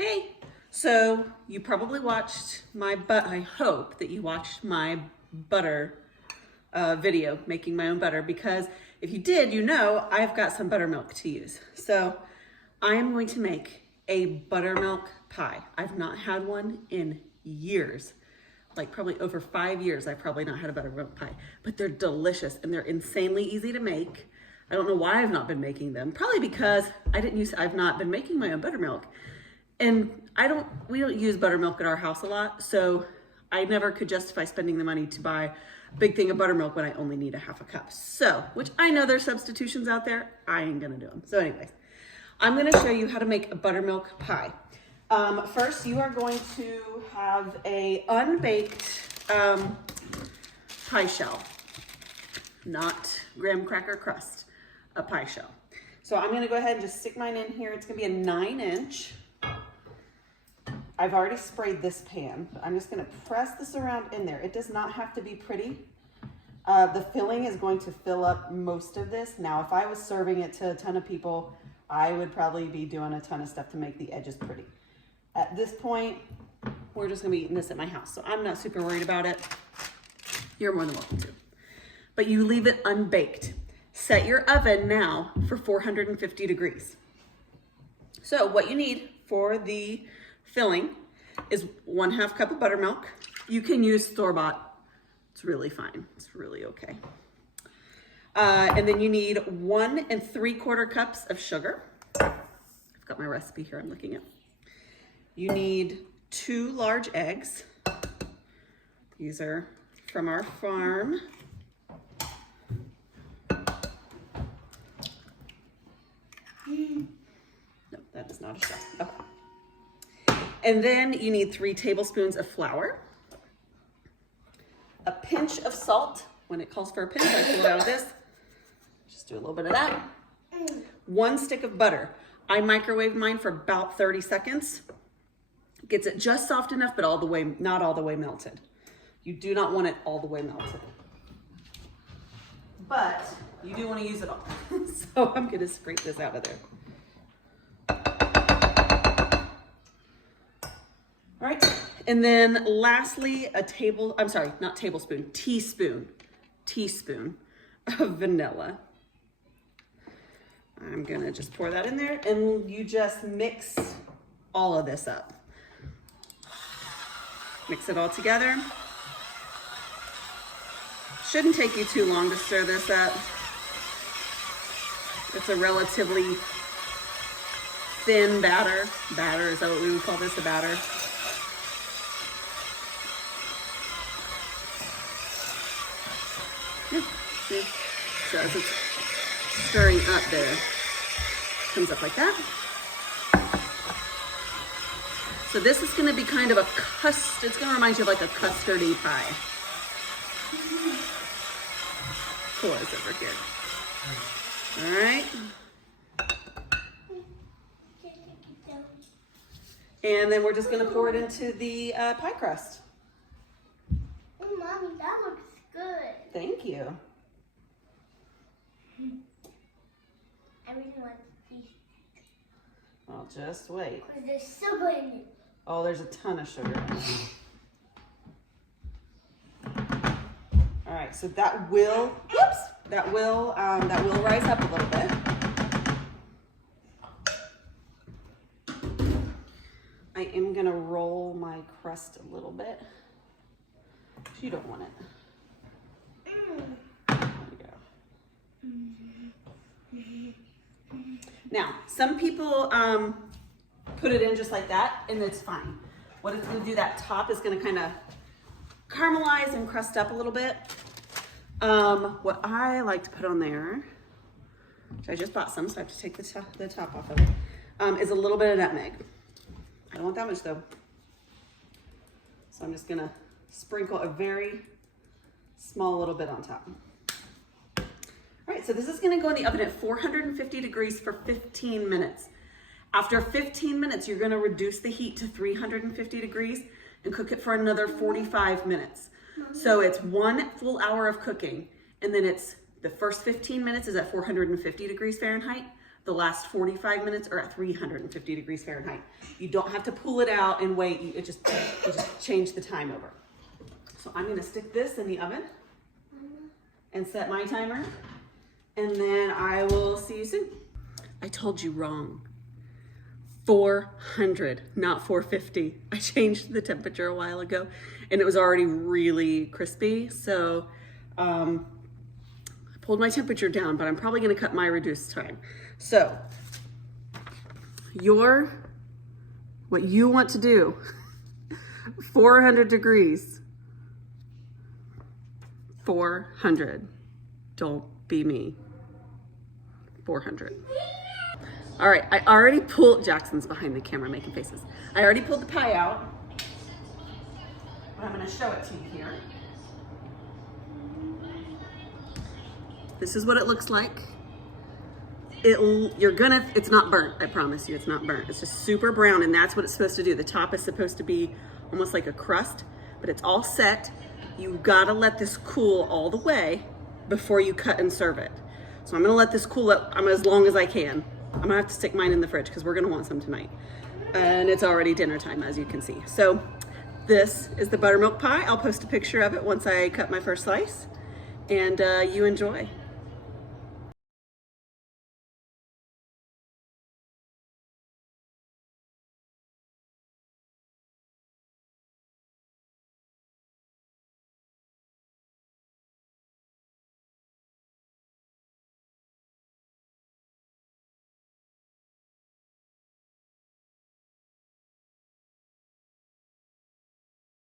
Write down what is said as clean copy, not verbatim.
Hey, so you probably watched I hope that you watched my butter video, making my own butter, because if you did, you know I've got some buttermilk to use. So I am going to make a buttermilk pie. I've not had one in years. Like probably over 5 years, I've probably not had a buttermilk pie, but they're delicious and they're insanely easy to make. I don't know why I've not been making them. Probably because I've not been making my own buttermilk. And we don't use buttermilk at our house a lot, so I never could justify spending the money to buy a big thing of buttermilk when I only need a half a cup. So, which I know there's substitutions out there, I ain't gonna do them. So anyways, I'm gonna show you how to make a buttermilk pie. First, you are going to have a unbaked pie shell, not graham cracker crust, a pie shell. So I'm gonna go ahead and just stick mine in here. It's gonna be a 9-inch. I've already sprayed this pan. I'm just gonna press this around in there. It does not have to be pretty. The filling is going to fill up most of this. Now, if I was serving it to a ton of people, I would probably be doing a ton of stuff to make the edges pretty. At this point, we're just gonna be eating this at my house, so I'm not super worried about it. You're more than welcome to. But you leave it unbaked. Set your oven now for 450 degrees. So what you need for the filling is 1/2 cup of buttermilk. You can use store-bought. It's really fine. It's really okay. And then you need 1 3/4 cups of sugar. I've got my recipe here I'm looking at. You need 2 large eggs. These are from our farm. No, that is not a shot. Okay. And then you need 3 tablespoons of flour, a pinch of salt. When it calls for a pinch, I pull it out of this. Just do a little bit of that. 1 stick of butter. I microwaved mine for about 30 seconds. Gets it just soft enough, but not all the way melted. You do not want it all the way melted. But you do want to use it all. So I'm gonna scrape this out of there. All right, and then lastly, teaspoon of vanilla. I'm gonna just pour that in there and you just mix all of this up. Mix it all together. Shouldn't take you too long to stir this up. It's a relatively thin batter. Is that what we would call this, a batter? Yeah, see? So as it's stirring up there, comes up like that. So this is gonna be kind of a it's gonna remind you of like a custardy pie. Pour this over here. All right. And then we're just gonna pour it into the pie crust. Oh, Mommy, that looks good. Thank you. I really want these. I'll just wait. Because there's sugar in it. Oh, there's a ton of sugar in it. All right, so that will rise up a little bit. I am gonna roll my crust a little bit. You don't want it. There you go. Now, some people put it in just like that, and it's fine. What it's gonna do, that top is gonna kind of caramelize and crust up a little bit. What I like to put on there, which I just bought some, so I have to take the top off of it, is a little bit of nutmeg. I don't want that much though. So I'm just gonna sprinkle a very small little bit on top. All right, so this is gonna go in the oven at 450 degrees for 15 minutes. After 15 minutes, you're gonna reduce the heat to 350 degrees and cook it for another 45 minutes. So it's 1 full hour of cooking, and then the first 15 minutes is at 450 degrees Fahrenheit. The last 45 minutes are at 350 degrees Fahrenheit. You don't have to pull it out and wait. You just change the time over. So I'm gonna stick this in the oven and set my timer, and then I will see you soon. I told you wrong. 400, not 450. I changed the temperature a while ago and it was already really crispy. So I pulled my temperature down, but I'm probably gonna cut my reduced time. So what you want to do, 400 degrees, 400, don't be me, 400. All right, I already pulled, Jackson's behind the camera making faces. I already pulled the pie out. I'm gonna show it to you here. This is what it looks like. It's not burnt, I promise you, it's not burnt. It's just super brown, and that's what it's supposed to do. The top is supposed to be almost like a crust, but it's all set. You gotta let this cool all the way before you cut and serve it. So I'm gonna let this cool up as long as I can. I'm gonna have to stick mine in the fridge because we're gonna want some tonight. And it's already dinner time, as you can see. So this is the buttermilk pie. I'll post a picture of it once I cut my first slice, and you enjoy.